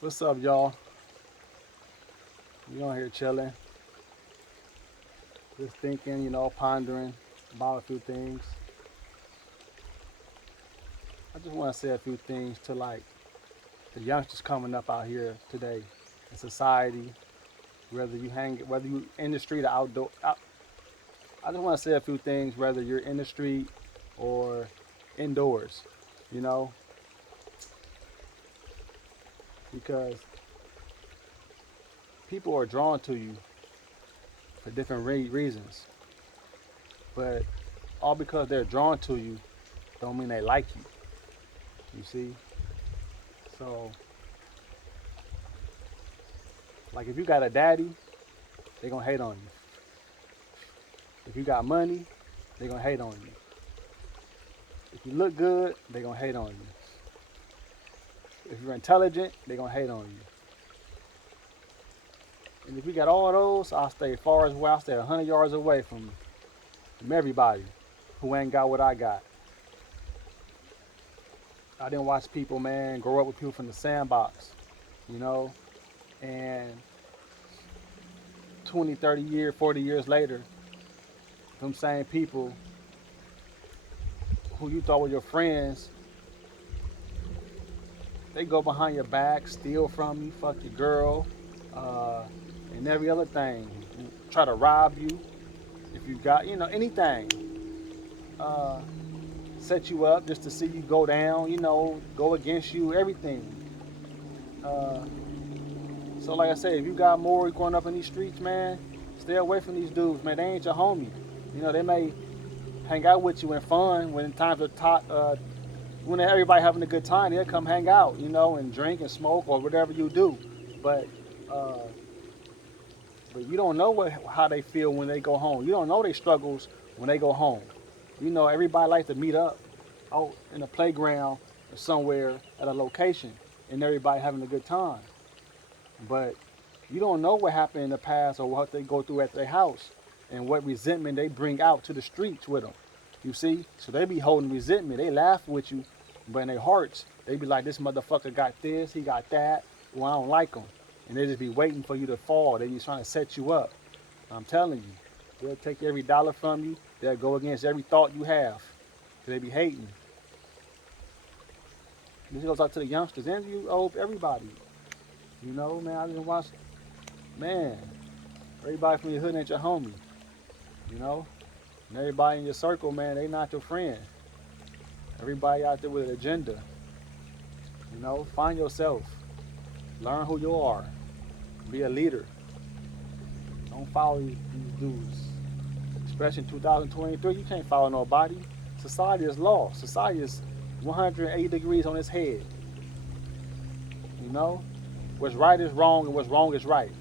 What's up, y'all? We on here chilling, just thinking, pondering about a few things. I just want to say a few things to like the youngsters coming up out here today in society, whether you in the street or outdoor. I just want to say a few things, whether you're in the street or indoors, you know, because people are drawn to you for different reasons, but all because they're drawn to you don't mean they like you. You see? So, like if you got a daddy, they gonna hate on you. If you got money, they gonna hate on you. If you look good, they gonna hate on you. If you're intelligent, they gonna hate on you. And if you got all those, I'll stay far as well. I'll stay 100 yards away from everybody who ain't got what I got. I didn't watch people, man, grow up with people from the sandbox, you know, and 20, 30 years, 40 years later, them same people who you thought were your friends, they go behind your back, steal from you, fuck your girl, uh, and every other thing. Try to rob you if you got, anything. Uh, Set you up just to see you go down, go against you, everything. Uh, so, like I said, if you got more growing up in these streets, man, stay away from these dudes, man. They ain't your homie. They may hang out with you in fun when times are when everybody having a good time, they'll come hang out, and drink and smoke or whatever you do. But uh, but you don't know how they feel when they go home. You don't know their struggles when they go home. Everybody likes to meet up out in a playground or somewhere at a location, and everybody having a good time. But you don't know what happened in the past or what they go through at their house and what resentment they bring out to the streets with them. You see? So they be holding resentment. They laugh with you, but in their hearts, they be like, this motherfucker got this, he got that. Well, I don't like him. And they just be waiting for you to fall. They be trying to set you up. I'm telling you, they'll take every dollar from you. They'll go against every thought you have. They be hating. This goes out to the youngsters and you, everybody. Man, I didn't watch, man, everybody from your hood ain't your homie, you know? And everybody in your circle, man, they not your friend. Everybody out there with an agenda, Find yourself. Learn who you are. Be a leader. Don't follow these dudes. Especially in 2023, you can't follow nobody. Society is lost. Society is 180 degrees on its head. You know? What's right is wrong and what's wrong is right.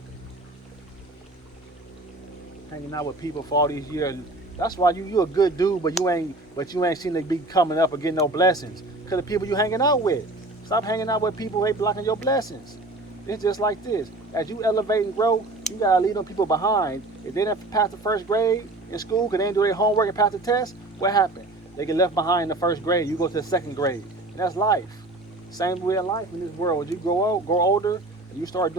Hanging out with people for all these years. That's why you a good dude, but you ain't seem to be coming up or getting no blessings. Cause the people you hanging out with. Stop hanging out with people who ain't blocking your blessings. It's just like this. As you elevate and grow, you gotta leave them people behind. If they didn't pass the first grade in school, cause they didn't do their homework and pass the test, what happened? They get left behind in the first grade. You go to the second grade, and that's life. Same way in life in this world. As you grow older, and you start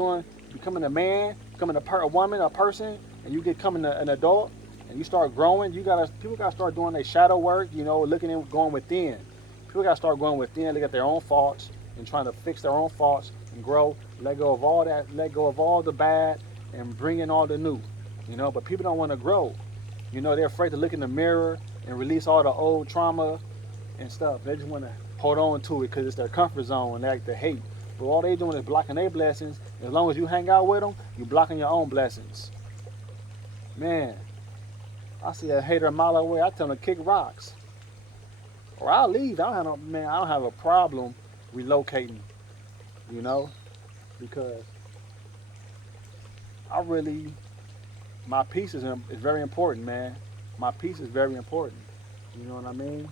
becoming a man, becoming a woman, a person, and you becoming an adult, and you start growing. People gotta start doing their shadow work. Looking and going within. People gotta start going within, look at their own faults, and trying to fix their own faults and grow. Let go of all that. Let go of all the bad, and bring in all the new. But people don't want to grow. They're afraid to look in the mirror and release all the old trauma and stuff. They just want to hold on to it because it's their comfort zone and they like to hate. But all they doing is blocking their blessings. As long as you hang out with them, you blocking your own blessings. Man, I see a hater a mile away. I tell them to kick rocks, or I'll leave. I don't have a problem relocating. You know, because I really, my peace is very important, man. My peace is very important. You know what I mean?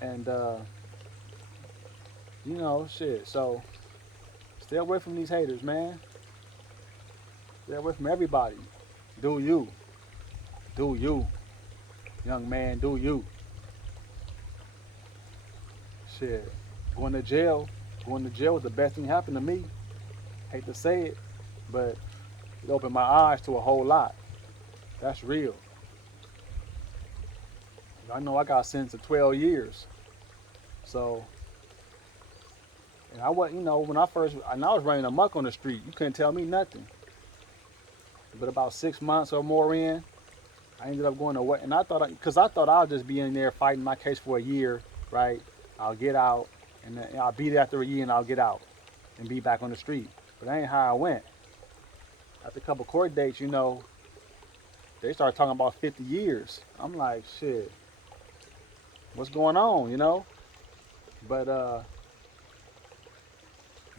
And shit. So stay away from these haters, man. Stay away from everybody. Do you? Do you, young man? Do you? Shit. Going to jail Going to jail was the best thing that happened to me. Hate to say it, but it opened my eyes to a whole lot. That's real. I know I got sentenced to 12 years. So, and I was, when I was running amok on the street, you couldn't tell me nothing. But about 6 months or more in, I ended up going to what, and because I thought I'll just be in there fighting my case for a year, right? I'll get out, and then I'll beat it after a year, and I'll get out and be back on the street. But that ain't how I went. After a couple court dates, they started talking about 50 years. I'm like, shit, what's going on? But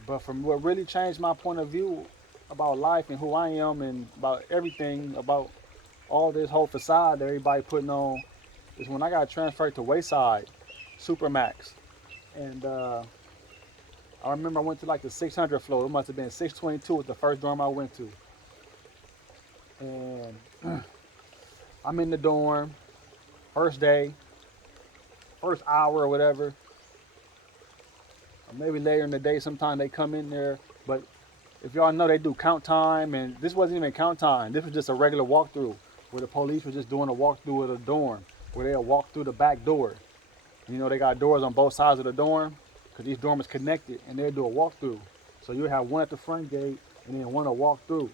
but from what really changed my point of view about life and who I am and about everything about all this whole facade that everybody putting on is when I got transferred to Wayside, Supermax. And I remember I went to like the 600 floor. It must have been 622 was the first dorm I went to. And I'm in the dorm, first day, first hour or whatever. Or maybe later in the day, sometime they come in there. But if y'all know, they do count time. And this wasn't even count time. This was just a regular walkthrough where the police was just doing a walkthrough of the dorm, where they'll walk through the back door. They got doors on both sides of the dorm because each dorm is connected, and they'll do a walkthrough. So you have one at the front gate and then one to walk through,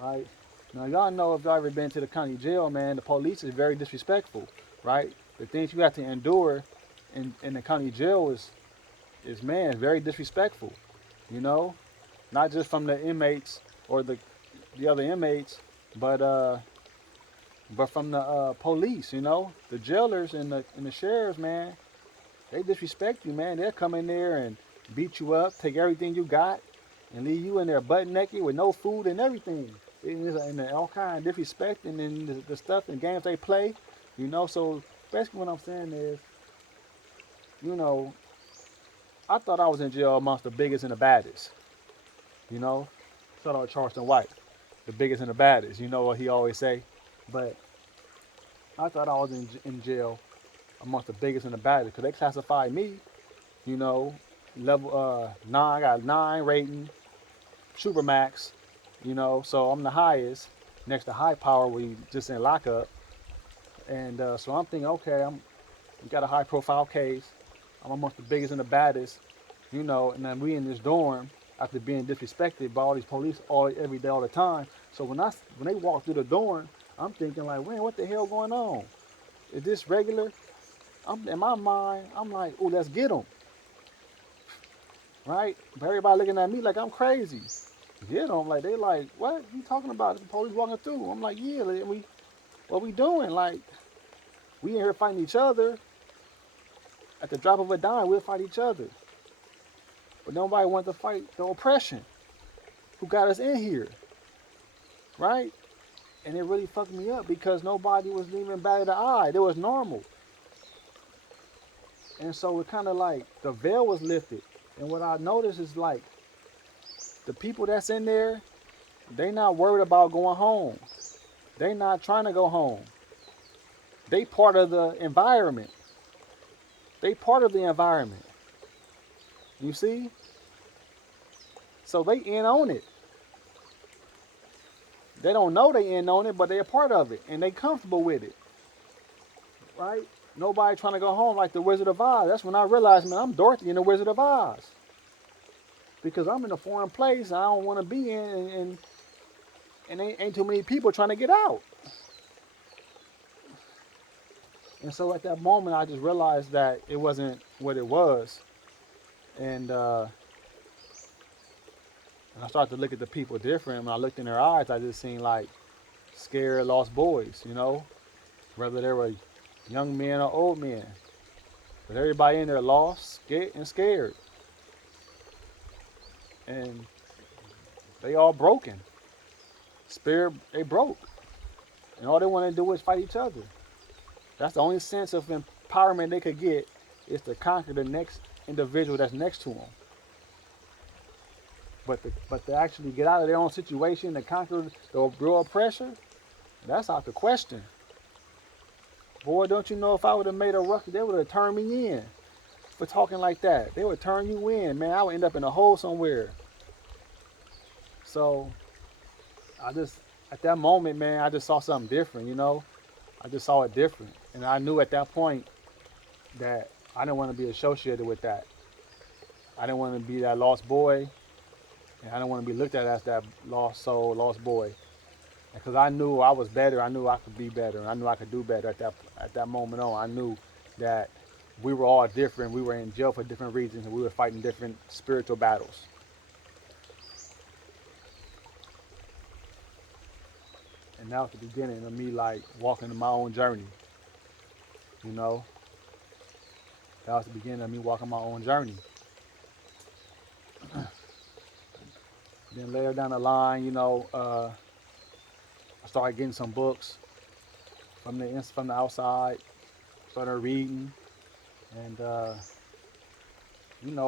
right? Now y'all know if y'all ever been to the county jail, man, the police is very disrespectful, right? The things you have to endure in the county jail is man, very disrespectful, not just from the inmates or the other inmates, but from the police, the jailers and the sheriffs, man, they disrespect you, man. They'll come in there and beat you up, take everything you got, and leave you in there butt naked with no food and everything. And all kind of disrespect and then the stuff and games they play, So basically what I'm saying is, I thought I was in jail amongst the biggest and the baddest, Shout out Charleston White, the biggest and the baddest, you know what he always say. But I thought I was in jail amongst the biggest and the baddest because they classified me, level 9. I got 9 rating, Supermax, so I'm the highest next to high power. We just in lockup, and so I'm thinking, okay, we got a high profile case. I'm amongst the biggest and the baddest, and then we in this dorm after being disrespected by all these police every day, all the time. So when they walk through the dorm, I'm thinking like, man, what the hell going on? Is this regular? In my mind, I'm like, oh, let's get them, right? But everybody looking at me like I'm crazy. Get them, like they like, what you talking about? The police walking through. I'm like, yeah, what we doing? Like, we in here fighting each other. At the drop of a dime, we'll fight each other. But nobody wants to fight the oppression who got us in here, right? And it really fucked me up because nobody was even batted an eye. It was normal. And so it kind of like the veil was lifted. And what I noticed is like the people that's in there, they not worried about going home. They not trying to go home. They part of the environment. They part of the environment. You see? So they in on it. They don't know they in on it, but they're a part of it. And they comfortable with it. Right? Nobody trying to go home like the Wizard of Oz. That's when I realized, man, I'm Dorothy in the Wizard of Oz. Because I'm in a foreign place I don't want to be in, and ain't too many people trying to get out. And so at that moment, I just realized that it wasn't what it was. And I started to look at the people different. When I looked in their eyes, I just seen like scared, lost boys, whether they were young men or old men. But everybody in there lost, scared. And they all broken. Spirit, they broke. And all they want to do is fight each other. That's the only sense of empowerment they could get is to conquer the next individual that's next to them. But to actually get out of their own situation and conquer the real oppression, that's out the question. Boy, don't you know if I would have made a ruckus, they would have turned me in. for talking like that. They would turn you in, man. I would end up in a hole somewhere. So I just, at that moment, man, I just saw something different, you know? I just saw it different. And I knew at that point that I didn't want to be associated with that. I didn't want to be that lost boy, and I didn't want to be looked at as that lost soul, lost boy. Because I knew I was better. I knew I could be better. I knew I could do better at that moment on. I knew that we were all different. We were in jail for different reasons, and we were fighting different spiritual battles. And that was the beginning of me like walking my own journey. You know, that was the beginning of me walking my own journey. Then later down the line, I started getting some books from the outside. Started reading, and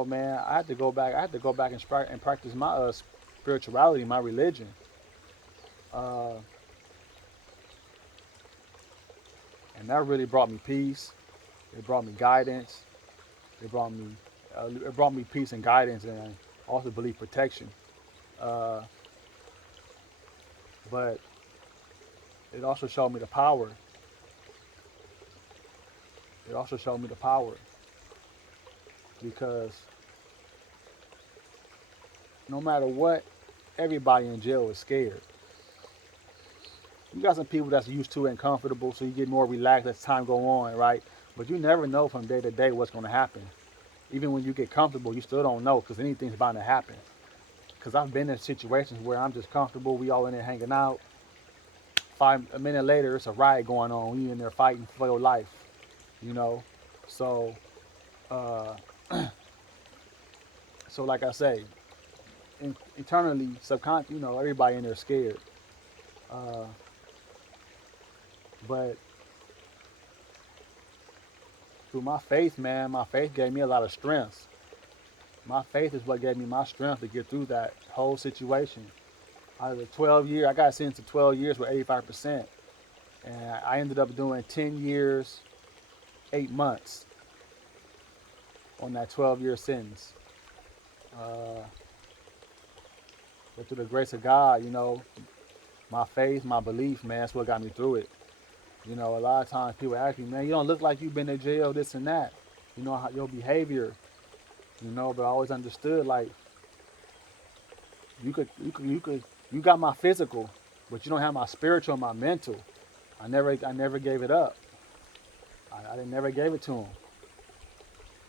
man, I had to go back. I had to go back and, and practice my spirituality, my religion. Uh, and that really brought me peace. It brought me guidance. It brought me peace and guidance, and also believe protection. Uh, but it also showed me the power. It also showed me the power because no matter what, everybody in jail is scared. You got some people that's used to it and comfortable, so you get more relaxed as time go on, right? But you never know from day to day what's going to happen. Even when you get comfortable, you still don't know because anything's bound to happen. Because I've been in situations where I'm just comfortable, we all in there hanging out. A minute later, it's a riot going on. We in there fighting for your life, you know. So, uh, so like I say, eternally, subconscious, everybody in there scared. Uh, but through my faith, man, my faith gave me a lot of strength. My faith is what gave me my strength to get through that whole situation. Out of the 12 years, I got sentenced to 12 years with 85%. And I ended up doing 10 years, 8 months on that 12-year sentence. But through the grace of God, my faith, my belief, man, that's what got me through it. A lot of times people ask me, man, you don't look like you've been to jail, this and that. How your behavior, but I always understood like you got my physical, but you don't have my spiritual, my mental. I never gave it up. I never gave it to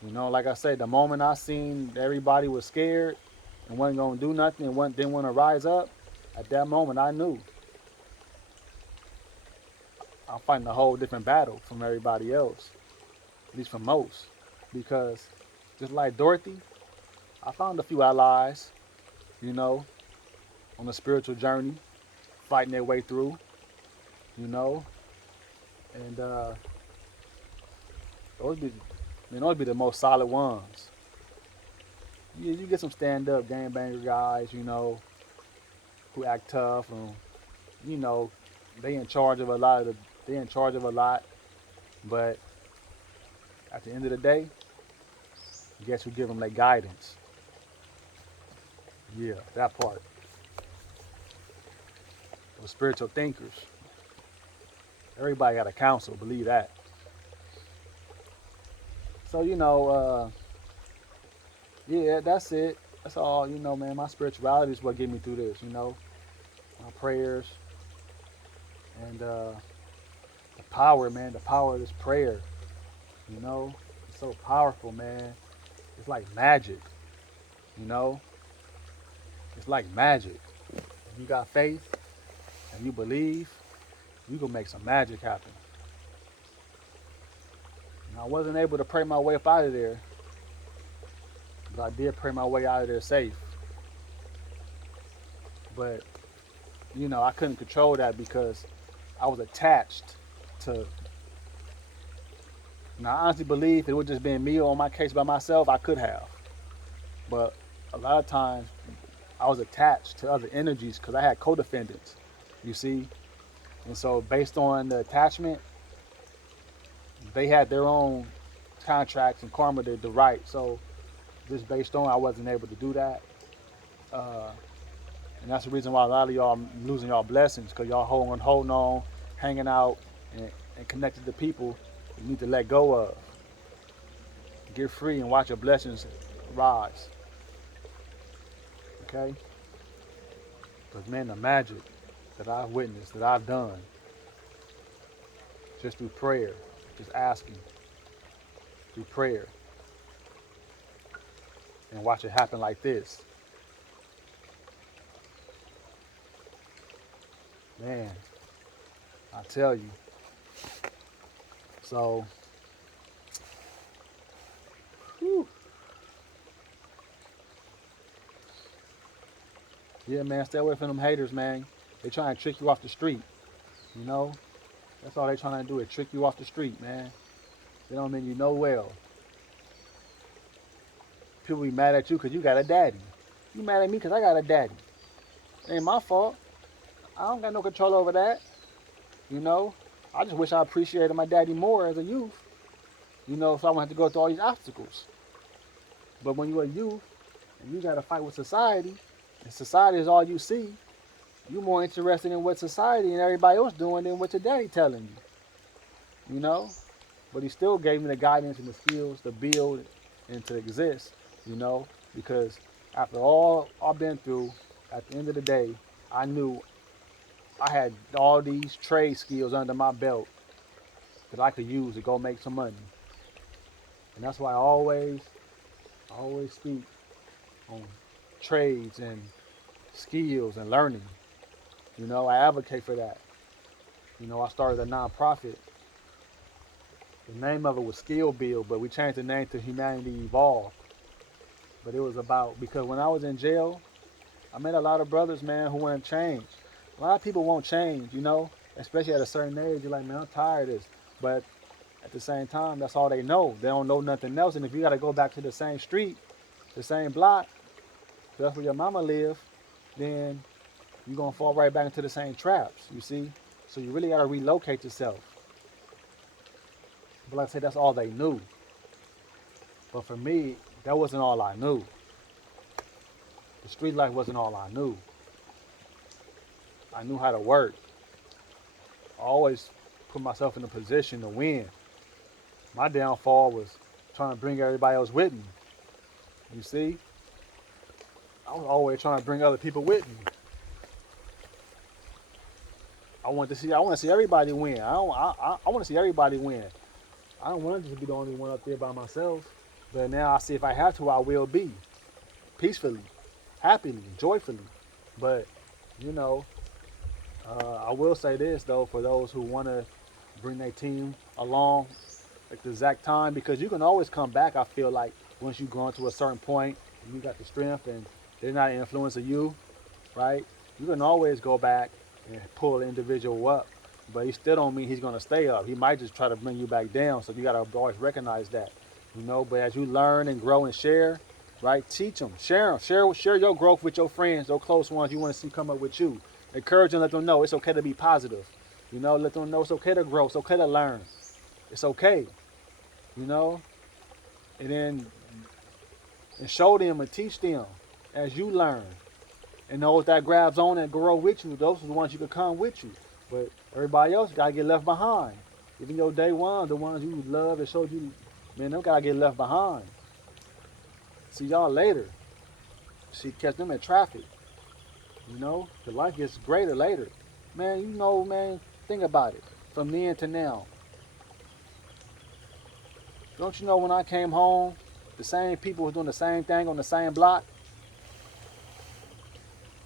him. Like I said, the moment I seen everybody was scared and wasn't gonna do nothing and didn't want to rise up, at that moment I knew I'm fighting a whole different battle from everybody else, at least from most. Because just like Dorothy, I found a few allies, you know, on a spiritual journey, fighting their way through, you know, and those be, those be the most solid ones. You get some stand-up gangbanger guys, who act tough and, you know, they in charge of a lot of the, they in charge of a lot, but at the end of the day, guess who give them that guidance? Yeah, that part. Those spiritual thinkers. Everybody got a counsel, believe that. So, yeah, that's it. That's all, man. My spirituality is what get me through this, my prayers and the power, man, the power of this prayer, it's so powerful, man. It's like magic, you know, it's like magic. If you got faith and you believe, you can make some magic happen. And I wasn't able to pray my way up out of there, but I did pray my way out of there safe. But, I couldn't control that because I was attached to. Now, I honestly believe if it would just been me on my case by myself, I could have. But a lot of times, I was attached to other energies because I had co-defendants, you see. And so based on the attachment, they had their own contracts and karma to right. So just based on I wasn't able to do that. Uh, and that's the reason why a lot of y'all losing y'all blessings because y'all holding on, hanging out, and connected to people you need to let go of. Get free and watch your blessings rise. Okay? Because, man, the magic that I've witnessed, that I've done, just through prayer, just asking, through prayer, and watch it happen like this. Man, I tell you. So, whew. Yeah, man, stay away from them haters, man. They trying to trick you off the street, you know? That's all they trying to do is trick you off the street, man. They don't mean you know well. People be mad at you because you got a daddy. You mad at me because I got a daddy. It ain't my fault. I don't got no control over that, you know? I just wish I appreciated my daddy more as a youth, you know, so I wouldn't have to go through all these obstacles. But when you're a youth and you got to fight with society, and society is all you see, you're more interested in what society and everybody else doing than what your daddy telling you, you know? But he still gave me the guidance and the skills to build and to exist, you know? Because after all I've been through, at the end of the day, I knew I had all these trade skills under my belt that I could use to go make some money. And that's why I always speak on trades and skills and learning. You know, I advocate for that. You know, I started a nonprofit. The name of it was Skill Build, but we changed the name to Humanity Evolve. But it was about, because when I was in jail, I met a lot of brothers, man, who want to change. A lot of people won't change, you know, especially at a certain age. You're like, man, I'm tired of this. But at the same time, that's all they know. They don't know nothing else. And if you got to go back to the same street, the same block, that's where your mama live, then you're going to fall right back into the same traps, you see? So you really got to relocate yourself. But like I said, that's all they knew. But for me, that wasn't all I knew. The street life wasn't all I knew. I knew how to work. I always put myself in a position to win. My downfall was trying to bring everybody else with me. You see? I was always trying to bring other people with me. I want to see everybody win. I want to see everybody win. I don't want to just be the only one up there by myself. But now I see if I have to, I will be. Peacefully, happily, joyfully. But, you know, I will say this, though, for those who want to bring their team along at the exact time, because you can always come back, I feel like, once you grow to a certain point, and you got the strength and they're not influencing you, right? You can always go back and pull the individual up. But he still don't mean he's going to stay up. He might just try to bring you back down. So you got to always recognize that, you know. But as you learn and grow and share, right? Teach them, share them, share your growth with your friends, your close ones you want to see come up with you. Encourage them, let them know it's okay to be positive. You know, let them know it's okay to grow, it's okay to learn. It's okay, you know. And show them and teach them as you learn. And those that grabs on and grow with you, those are the ones you can come with you. But everybody else got to get left behind. Even your day one, the ones you love and showed you, man, them got to get left behind. See y'all later. See, catch them in traffic. You know, the life gets greater later. Man, you know, man, think about it. From then to now. Don't you know when I came home, the same people was doing the same thing on the same block?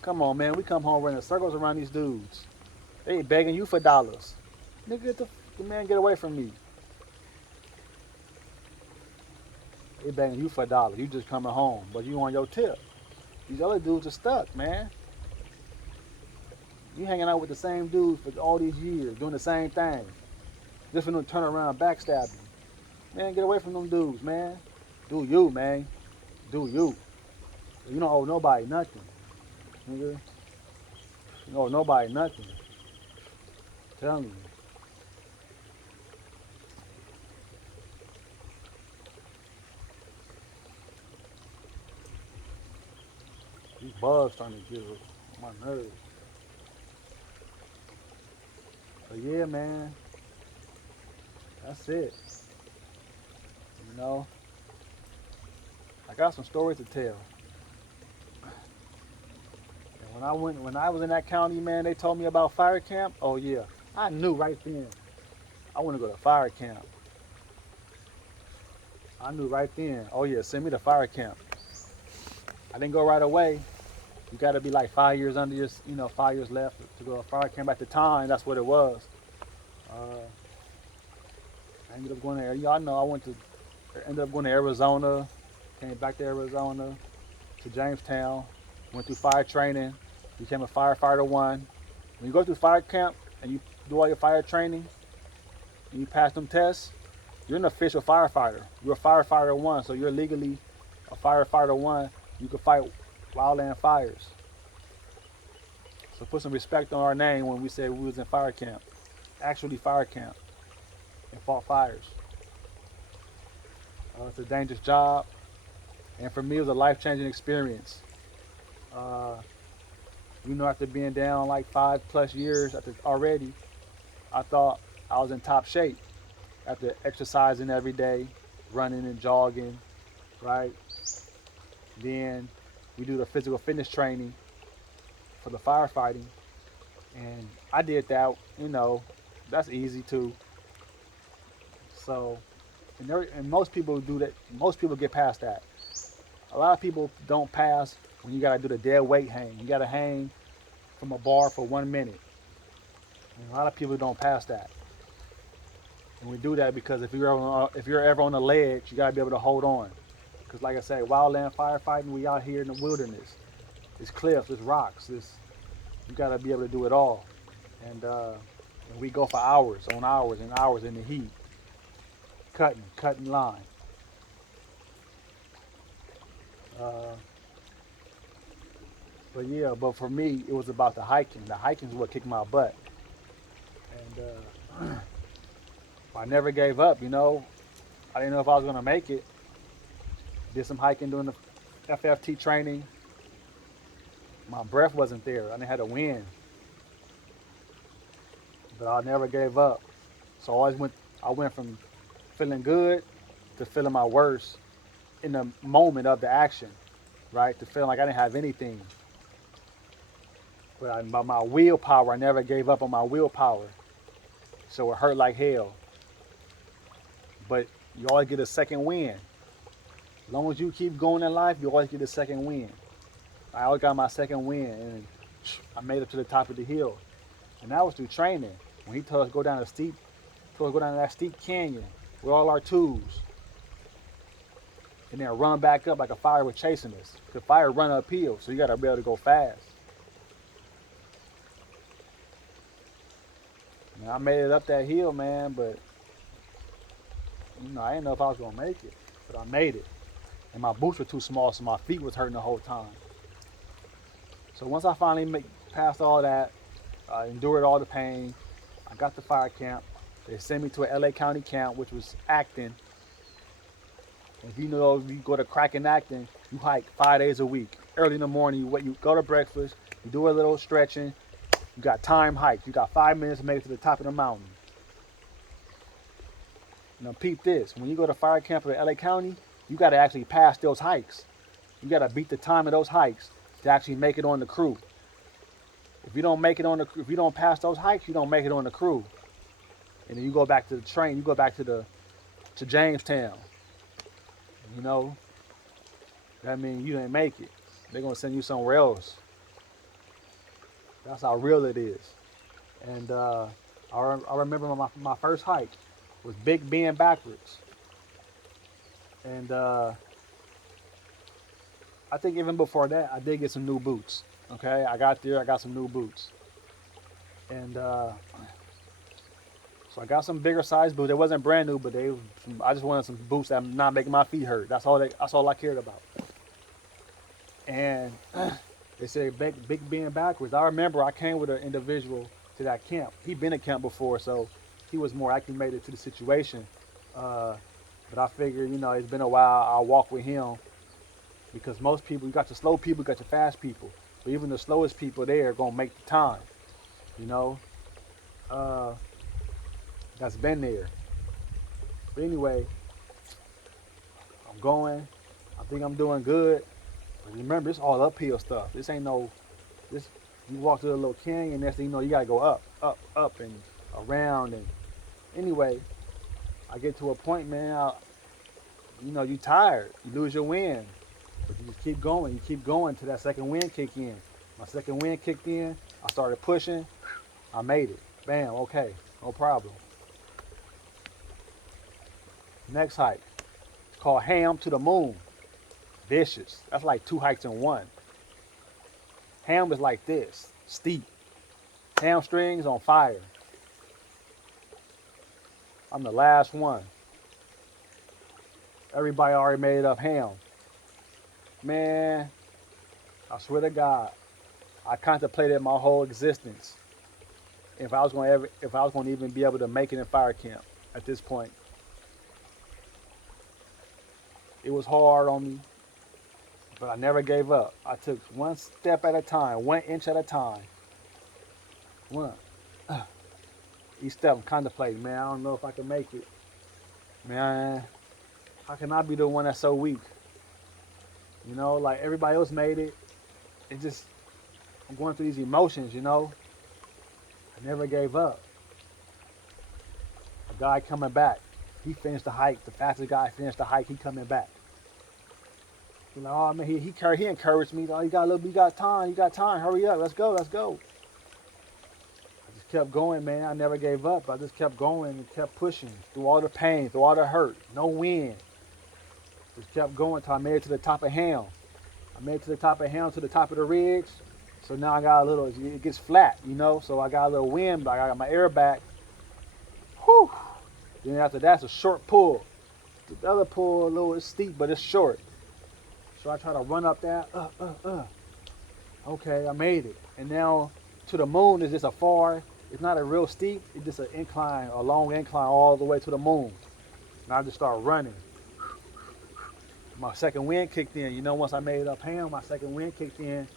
Come on, man, we come home running circles around these dudes. They begging you for dollars. Nigga, get the man get away from me. They begging you for dollars. You just coming home, but you on your tip. These other dudes are stuck, man. You hanging out with the same dudes for all these years, doing the same thing. Just for them to turn around, backstab you. Man, get away from them dudes, man. Do you, man. Do you. You don't owe nobody nothing, nigga. You don't owe nobody nothing. I'm telling you. These bugs starting to get on my nerves. But yeah, man, that's it. You know, I got some stories to tell. And when I was in that county, man, they told me about fire camp. Oh yeah, I knew right then I want to go to fire camp. I knew right then. Oh yeah, send me to fire camp. I didn't go right away. You got to be like 5 years under your, 5 years left to go to fire camp. At the time, that's what it was. Uh, I ended up going there. Y'all know ended up going to Arizona. Came back to Arizona, to Jamestown. Went through fire training. Became a firefighter one. When you go through fire camp and you do all your fire training and you pass them tests, you're an official firefighter. You're a firefighter one, so you're legally a firefighter one. You can fight wildland fires. So put some respect on our name when we say we was in fire camp. Actually fire camp and fought fires. It's a dangerous job, and for me it was a life-changing experience. Uh, after being down like 5+ years already, I thought I was in top shape after exercising every day, running and jogging, right? Then we do the physical fitness training for the firefighting, and I did that. That's easy too. So, and most people do that. Most people get past that. A lot of people don't pass when you gotta do the dead weight hang. You gotta hang from a bar for 1 minute. And a lot of people don't pass that. And we do that because if you're ever on the ledge, you gotta be able to hold on. Because like I said, wildland firefighting, we out here in the wilderness. It's cliffs, it's rocks, you gotta be able to do it all. And we go for hours on hours and hours in the heat, cutting line. Uh, but for me, it was about the hiking. The hiking is what kicked my butt, and I never gave up. I didn't know if I was gonna make it. Did some hiking during the FFT training. My breath wasn't there. I didn't have the wind, but I never gave up. So I went from feeling good to feeling my worst in the moment of the action, right? To feeling like I didn't have anything. By my willpower, I never gave up on my willpower. So it hurt like hell. But you always get a second win. As long as you keep going in life, you always get a second win. I always got my second win, and I made it to the top of the hill. And that was through training. When he told us to go down that steep canyon with all our tools, and then run back up like a fire was chasing us. The fire run uphill, so you gotta be able to go fast. And I made it up that hill, man, but I didn't know if I was gonna make it, but I made it. And my boots were too small, so my feet was hurting the whole time. So once I finally passed all that, I endured all the pain, I got to fire camp. They sent me to an LA County camp, which was Acton. If you go to Kraken Acton, you hike 5 days a week. Early in the morning, you go to breakfast, you do a little stretching, you got time hike. You got 5 minutes to make it to the top of the mountain. Now peep this, when you go to fire camp in LA County, you gotta actually pass those hikes. You gotta beat the time of those hikes to actually make it on the crew. If you don't pass those hikes, you don't make it on the crew. And then you go back to the train, you go back to Jamestown. That means you didn't make it. They're gonna send you somewhere else. That's how real it is. And I remember my first hike was Big Bend backwards. And I think even before that, I did get some new boots. Okay, I got there, I got some new boots. And so I got some bigger size boots. They wasn't brand new, but I just wanted some boots that not making my feet hurt. That's all I cared about. And they said Big Bend backwards. I remember I came with an individual to that camp. He'd been at camp before, so he was more acclimated to the situation. But I figured, it's been a while. I'll walk with him, because most people, you got your slow people, you got your fast people. But even the slowest people there are gonna make the time. You know, uh, that's been there. But anyway, I'm going. I think I'm doing good. But remember, it's all uphill stuff. This ain't no. This you walk through a little canyon. Next thing you know, you gotta go up, up, up, and around. And anyway, I get to a point, man. You tired. You lose your wind, but you just keep going. You keep going till that second wind kick in. My second wind kicked in. I started pushing. I made it. Bam. Okay. No problem. Next hike. It's called Ham to the Moon. Vicious. That's like 2 hikes in one. Ham is like this. Steep. Hamstrings on fire. I'm the last one. Everybody already made up ham. Man, I swear to God, I contemplated my whole existence if I was going to even be able to make it in fire camp at this point. It was hard on me, but I never gave up. I took one step at a time, 1 inch at a time. One. Each step I'm contemplating, man, I don't know if I can make it. Man, how can I be the one that's so weak? You know, like everybody else made it. It just, I'm going through these emotions, you know. I never gave up. A guy coming back. He finished the hike. The fastest guy finished the hike. He coming back. You know, oh man, he encouraged me. Oh, you got time. Hurry up. Let's go. I just kept going, man. I never gave up. I just kept going and kept pushing through all the pain, through all the hurt. No wind. Just kept going till I made it to the top of Ham. I made it to the top of Ham, to the top of the ridge. So now I got a little, it gets flat, you know. So I got a little wind, but I got my air back. Whew. Then after that, it's a short pull. The other pull, a little, it's steep, but it's short. So I try to run up that. Okay, I made it. And now to the moon is just it's not a real steep. It's just an incline, a long incline all the way to the moon. And I just start running. My second wind kicked in. You know, once I made it up Ham, my second wind kicked in. And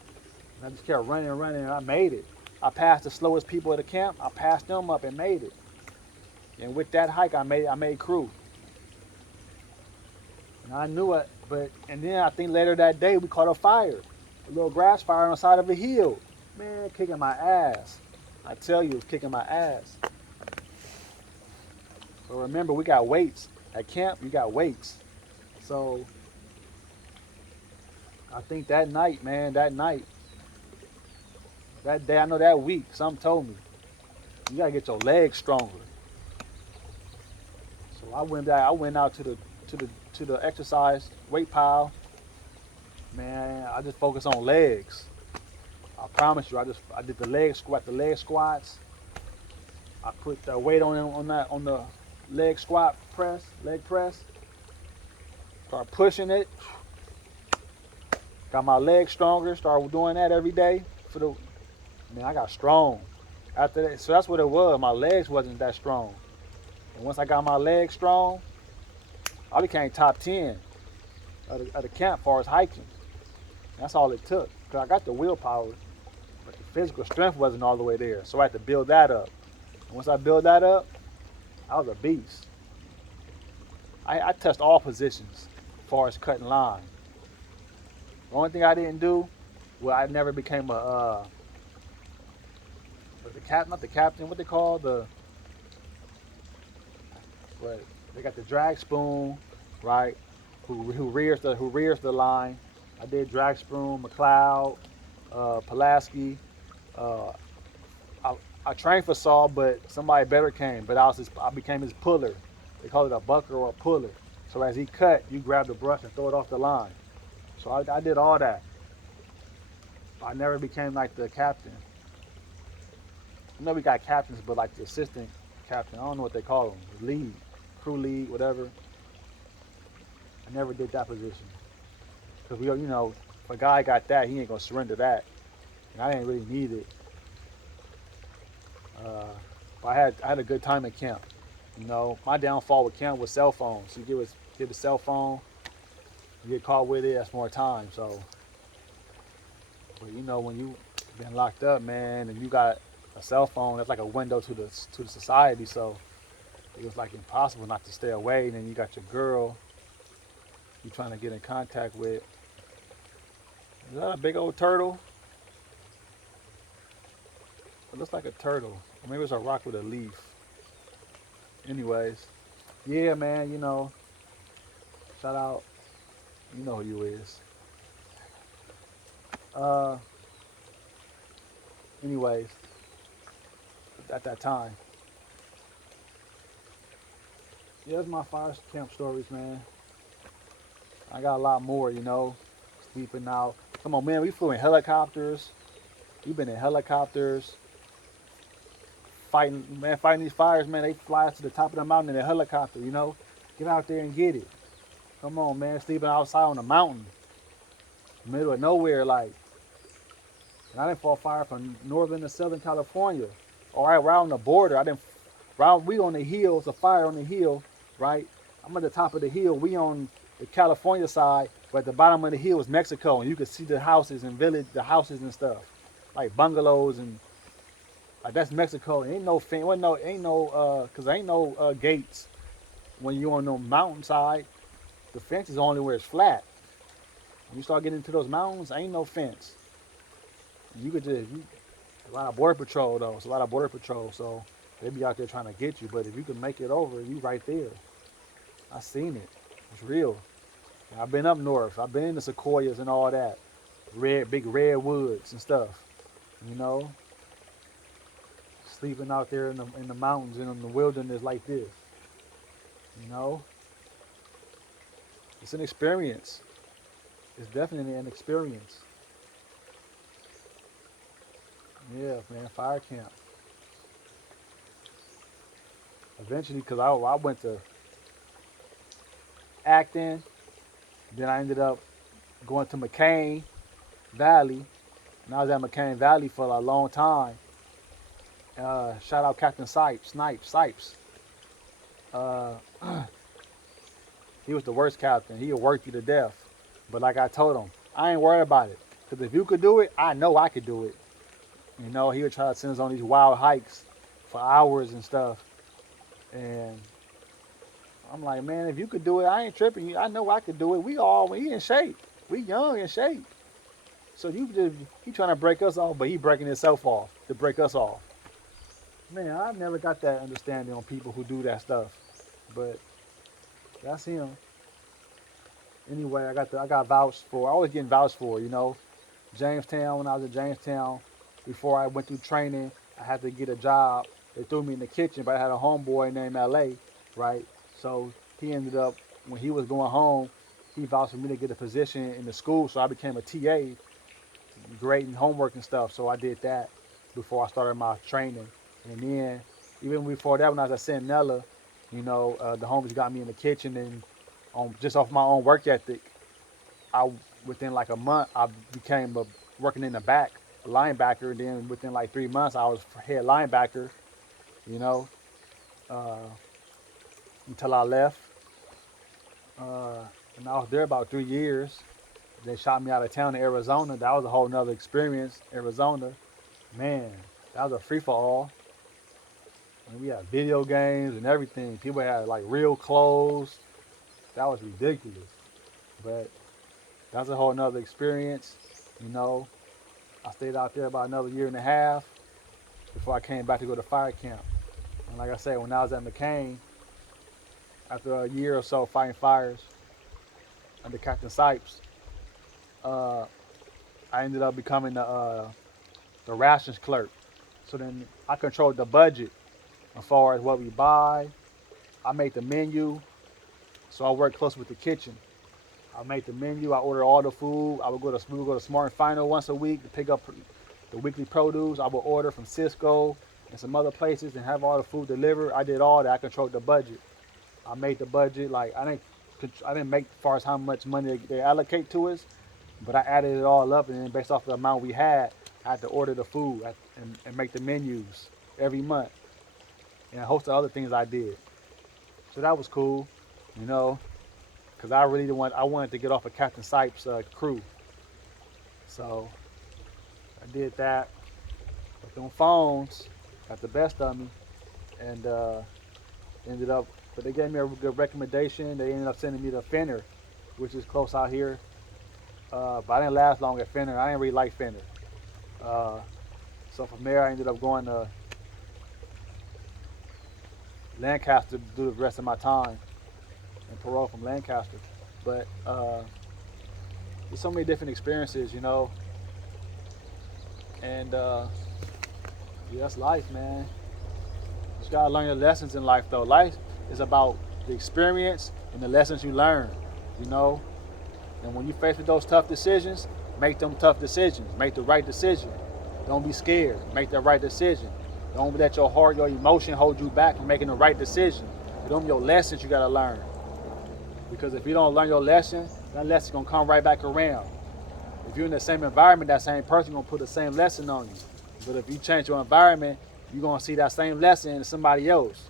I just kept running, and I made it. I passed the slowest people at the camp. I passed them up and made it. And with that hike, I made crew. And I knew it, and then I think later that day we caught a fire. A little grass fire on the side of a hill. Man, kicking my ass. I tell you, it was kicking my ass. So remember, we got weights. At camp, you got weights. So I think that day, I know that week, something told me, you gotta get your legs stronger. So I went out to the exercise weight pile. Man, I just focus on legs. I promise you, I did the leg squats. I put the weight on the leg press. Start pushing it. Got my legs stronger. Started doing that every day. I got strong. After that, so that's what it was. My legs wasn't that strong. And once I got my legs strong, I became top 10 at the camp as far as hiking. That's all it took. Because I got the willpower, but the physical strength wasn't all the way there. So I had to build that up. And once I built that up, I was a beast. I touched all positions as far as cutting line. The only thing I didn't do, I never became not the captain, what they call they got the drag spoon, right? Who rears the line. I did drag spoon, McLeod, Pulaski. I trained for Saul, but somebody better came. But I became his puller. They call it a bucker or a puller. So as he cut, you grab the brush and throw it off the line. So I did all that. I never became like the captain. I know we got captains, but like the assistant captain, I don't know what they call them. Lead, crew lead, whatever. I never did that position. Because if a guy got that, he ain't gonna surrender that. And I didn't really need it. But I had a good time at camp. My downfall with camp was cell phones. You get a cell phone, You get caught with it, that's more time. So, but you know, when you been locked up, man, and you got a cell phone, that's like a window to the society. So it was like impossible not to stay away. And then you got your girl you trying to get in contact with. Is that a big old turtle? It looks like a turtle. Or maybe it's a rock with a leaf. Anyways, yeah, man, shout out. You know who you is. Uh, anyways, at that time. Yeah, that's my fire camp stories, man. I got a lot more, sleeping out. Come on, man, we flew in helicopters. We've been in helicopters, fighting these fires, man. They fly us to the top of the mountain in a helicopter. Get out there and get it. Come on, man, sleeping outside on the mountain, middle of nowhere, like. And I didn't fall fire from northern to southern California. All right, we're out on the border. I didn't. We on the hill. It's a fire on the hill, right? I'm at the top of the hill. We on the California side, but at the bottom of the hill is Mexico, and you can see the houses and the houses and stuff, like bungalows and like that's Mexico. Ain't no fan, well, no, ain't no, cause ain't no gates when you on the mountainside. The fence is only where it's flat. When you start getting into those mountains, ain't no fence. You could a lot of border patrol though. It's a lot of border patrol, so they be out there trying to get you. But if you can make it over, you right there. I seen it. It's real. I've been up north. I've been in the sequoias and all that, big redwoods and stuff. You know, sleeping out there in the mountains and in the wilderness like this. You know, it's an experience. It's definitely an experience. Yeah, man, fire camp. Eventually, because I went to Acton, then I ended up going to McCain Valley, and I was at McCain Valley for a long time. Shout out Captain Snipes. Uh, he was the worst captain. He'll work you to death. But like I told him, I ain't worried about it. Because if you could do it, I know I could do it. He would try to send us on these wild hikes for hours and stuff. And I'm like, man, if you could do it, I ain't tripping. I know I could do it. We in shape. We young in shape. So he trying to break us off, but he breaking himself off to break us off. Man, I never got that understanding on people who do that stuff. But that's him. Anyway, I got vouched for. I was getting vouched for. Jamestown, when I was in Jamestown, before I went through training, I had to get a job. They threw me in the kitchen, but I had a homeboy named LA, right? So he ended up, when he was going home, he vouched for me to get a position in the school. So I became a TA, grading homework and stuff. So I did that before I started my training. And then, even before that, when I was at Centinela, the homies got me in the kitchen, and just off my own work ethic, I within like a month I became working in the back, a linebacker. Then within like 3 months I was head linebacker. You know, uh, until I left, uh, and I was there about 3 years. They shot me out of town to Arizona. That was a whole nother experience. Arizona, man, that was a free for all. And we had video games and everything. People had like real clothes. That was ridiculous. But that's a whole nother experience. You know, I stayed out there about another year and a half before I came back to go to fire camp. And like I said, when I was at McCain, after a year or so fighting fires under Captain Sipes, uh, I ended up becoming the rations clerk. So then I controlled the budget as far as what we buy. I made the menu, so I worked close with the kitchen. I made the menu. I ordered all the food. We would go to Smart and Final once a week to pick up the weekly produce. I would order from Cisco and some other places and have all the food delivered. I did all that. I controlled the budget. I made the budget. Like I didn't make as far as how much money they allocate to us, but I added it all up, and then based off the amount we had, I had to order the food and make the menus every month, and a host of other things I did. So that was cool, you know. because I wanted to get off of Captain Sipes' crew. So I did that. But them phones got the best of me, and ended up. But they gave me a good recommendation. They ended up sending me to Fenner, which is close out here. But I didn't last long at Fenner. I didn't really like Fenner. Uh, so from there, I ended up going to Lancaster to do the rest of my time and parole from Lancaster. But there's so many different experiences, and yeah, that's life, man. You just gotta learn your lessons in life, though. Life is about the experience and the lessons you learn, you know. And when you face with those tough decisions, make them tough decisions. Make the right decision. Don't be scared. Make the right decision. Don't let your heart, your emotion hold you back from making the right decision. Them your lessons you gotta learn. Because if you don't learn your lesson, that lesson gonna come right back around. If you're in the same environment, that same person gonna put the same lesson on you. But if you change your environment, you're gonna see that same lesson in somebody else.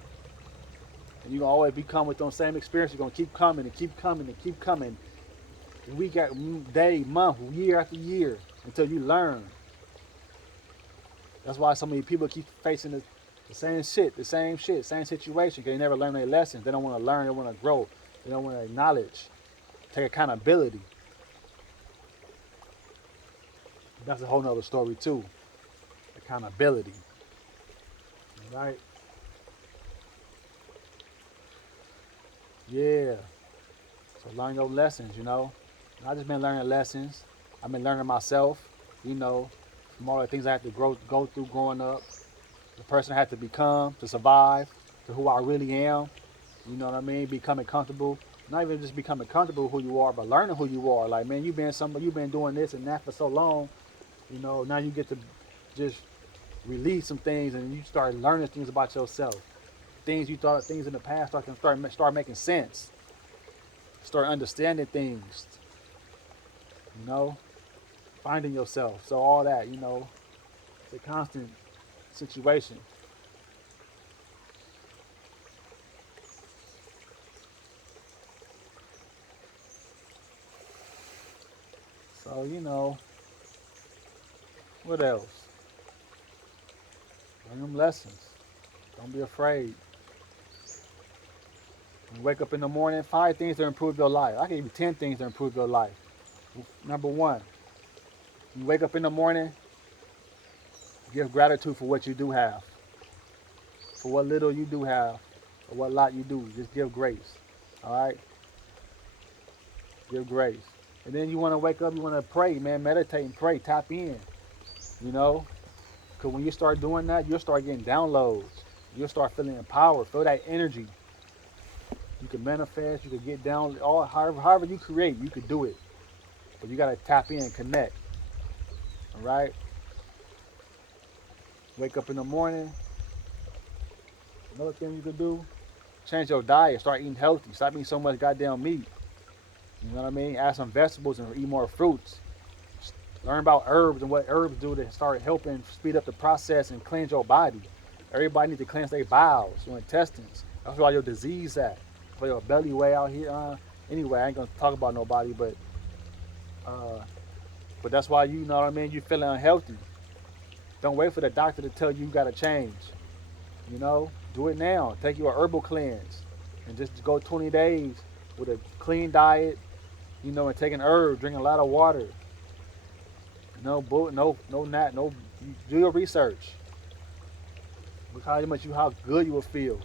And you're gonna always be coming with those same experiences. You're gonna keep coming and keep coming and keep coming. Week after day, month, year after year, until you learn. That's why so many people keep facing the same shit, same situation, because they never learn their lessons. They don't want to learn, they want to grow. They don't want to acknowledge, take accountability. That's a whole nother story too. Accountability. Right? Yeah. So learn those lessons, I just been learning lessons. I've been learning myself, from all the things I had to go through growing up, the person I had to become to survive, to who I really am. You know what I mean? Becoming comfortable. Not even just becoming comfortable who you are, but learning who you are. Like, man, you've been doing this and that for so long. Now you get to just release some things and you start learning things about yourself. Things in the past start making sense. Start understanding things. Finding yourself. So all that, it's a constant situation. So, what else? Learn them lessons. Don't be afraid. When you wake up in the morning, 5 things to improve your life. I can give you 10 things to improve your life. Number 1, you wake up in the morning, give gratitude for what you do have. For what little you do have, or what lot you do, just give grace. All right? Give grace. And then you want to wake up, you want to pray, man, meditate and pray, tap in, Because when you start doing that, you'll start getting downloads. You'll start feeling empowered, feel that energy. You can manifest, you can get down, however you create, you can do it. But you got to tap in and connect. All right? Wake up in the morning. Another thing you can do, change your diet. Start eating healthy. Stop eating so much goddamn meat. You know what I mean? Add some vegetables and eat more fruits. Learn about herbs and what herbs do to start helping speed up the process and cleanse your body. Everybody needs to cleanse their bowels, your intestines. That's where all your disease at. For your belly way out here. Anyway, I ain't gonna talk about nobody, but that's why you know what I mean. You feeling unhealthy. Don't wait for the doctor to tell you gotta change. Do it now. Take your herbal cleanse and just go 20 days with a clean diet. And taking herbs, drinking a lot of water. No, do your research. Look how good you will feel.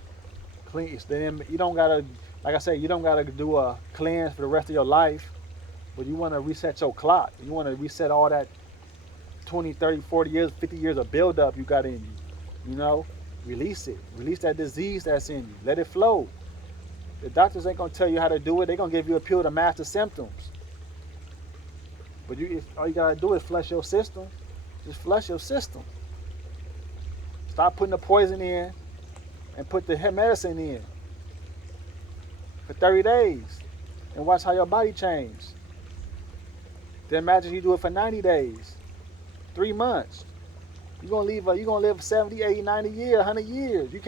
Clean. Then you don't gotta, like I said, you don't gotta do a cleanse for the rest of your life, but you want to reset your clock. You want to reset all that 20, 30, 40 years, 50 years of buildup you got in you. Release it. Release that disease that's in you. Let it flow. The doctors ain't gonna tell you how to do it. They're gonna give you a pill to mask the symptoms. But all you gotta do is flush your system. Just flush your system. Stop putting the poison in and put the medicine in for 30 days and watch how your body changes. Then imagine you do it for 90 days, 3 months. You're gonna live 70, 80, 90 years, 100 years. You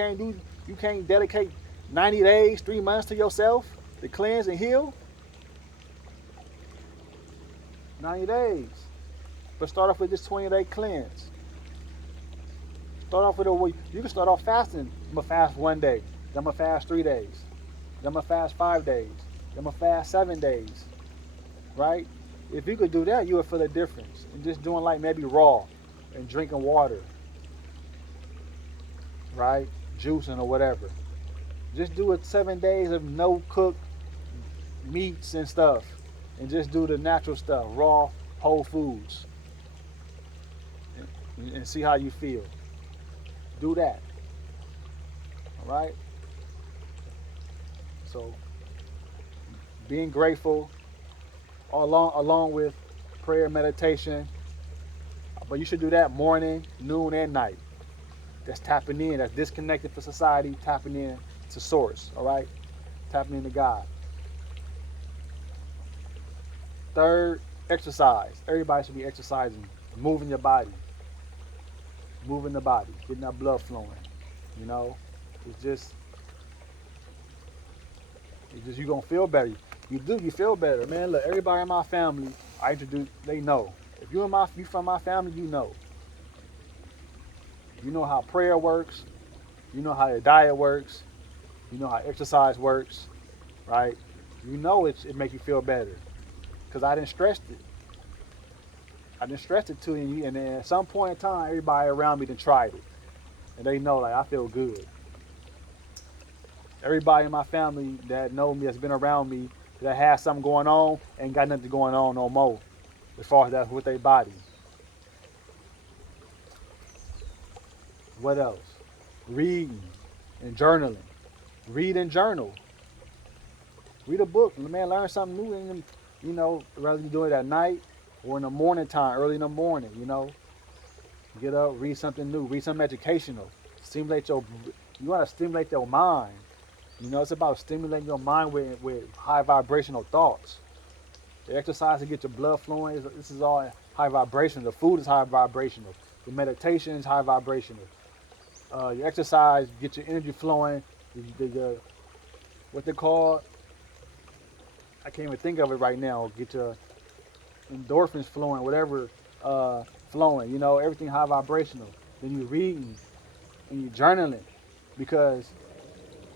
can't dedicate 90 days, 3 months to yourself to cleanse and heal. 90 days. But start off with this 20-day cleanse. Start off with a week. You can start off fasting. I'm gonna fast 1 day. Then I'm gonna fast 3 days. Then I'm gonna fast 5 days. Then I'm gonna fast 7 days. Right? If you could do that, you would feel a difference. And just doing like maybe raw and drinking water, right? Juicing or whatever. Just do it 7 days of no cooked meats and stuff. And just do the natural stuff, raw, whole foods. And see how you feel. Do that. All right? So being grateful along with prayer, meditation. But you should do that morning, noon, and night. That's tapping in, that's disconnected from society, tapping in to source, all right? Tapping into God. Third, exercise. Everybody should be exercising, moving your body, moving the body, getting that blood flowing. You know, it's just you're gonna feel better. You feel better, man. Look, everybody in my family, I introduce, they know. If you from my family, you know. You know how prayer works. You know how your diet works. You know how exercise works, right? You know it make you feel better, cause I didn't stress it. I didn't stress it to you, and then at some point in time, everybody around me done tried it, and they know like I feel good. Everybody in my family that know me, that's been around me, that has something going on, ain't got nothing going on no more, as far as that with their body. What else? Reading and journaling. Read and journal. Read a book, man. Learn something new, and whether you do it at night or in the morning time, early in the morning. Get up, read something new, read something educational. Stimulate your. You want to stimulate your mind. It's about stimulating your mind with high vibrational thoughts. The exercise to get your blood flowing. This is all high vibrational. The food is high vibrational. The meditation is high vibrational. Your exercise get your energy flowing. What they call, I can't even think of it right now. Get your endorphins flowing, whatever flowing. Everything high vibrational. Then you reading and you journaling, because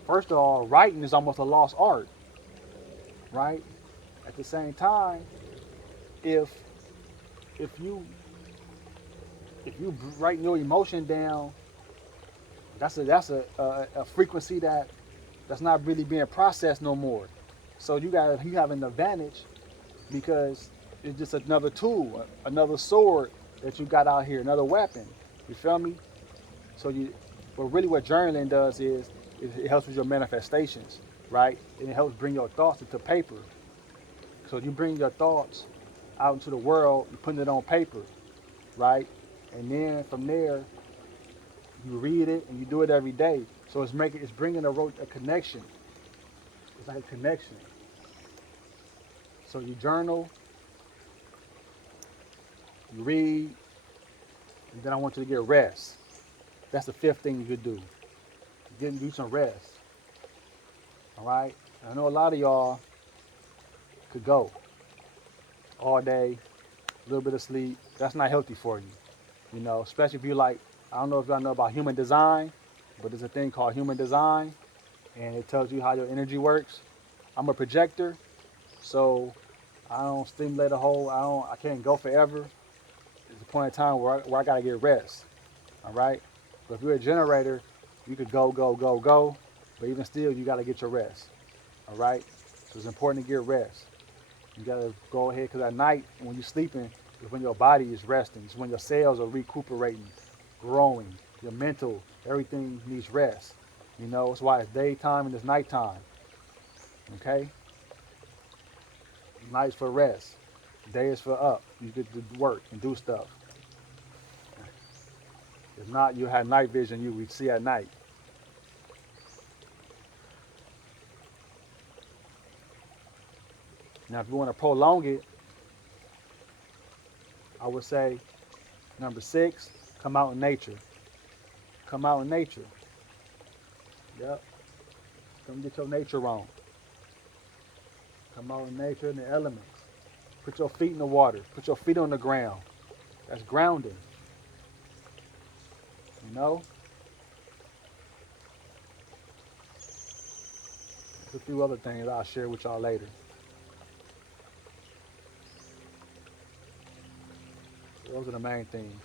first of all, writing is almost a lost art, right? At the same time, if if you writing your emotion down, that's a frequency that's not really being processed no more. So you have an advantage, because it's just another tool, another sword that you got out here, another weapon. You feel me? So but really what journaling does is it helps with your manifestations, right? And it helps bring your thoughts into paper. So you bring your thoughts out into the world, you put it on paper, right? And then from there, you read it and you do it every day. So it's bringing a connection. It's like a connection. So you journal, you read, and then I want you to get rest. That's the fifth thing you could do. Do some rest. All right? I know a lot of y'all could go all day, a little bit of sleep. That's not healthy for you. Especially if you like, I don't know if y'all know about human design, but there's a thing called human design, and it tells you how your energy works. I'm a projector, so I don't stimulate I can't go forever. There's a point in time where I gotta get rest. All right? But if you're a generator, you could go, go, go, go, but even still, you gotta get your rest. All right? So it's important to get rest. You gotta go ahead, because at night, when you're sleeping, is when your body is resting. It's when your cells are recuperating, growing. Your mental, everything needs rest. It's why it's daytime and it's nighttime. Okay? Night's for rest. Day is for up. You get to work and do stuff. If not, you have night vision. You would see at night. Now, if you want to prolong it, I would say number 6, come out in nature. Come out in nature. Yep. Come get your nature on. Come out in nature and the elements. Put your feet in the water. Put your feet on the ground. That's grounding. You know? There's a few other things I'll share with y'all later. Those are the main things.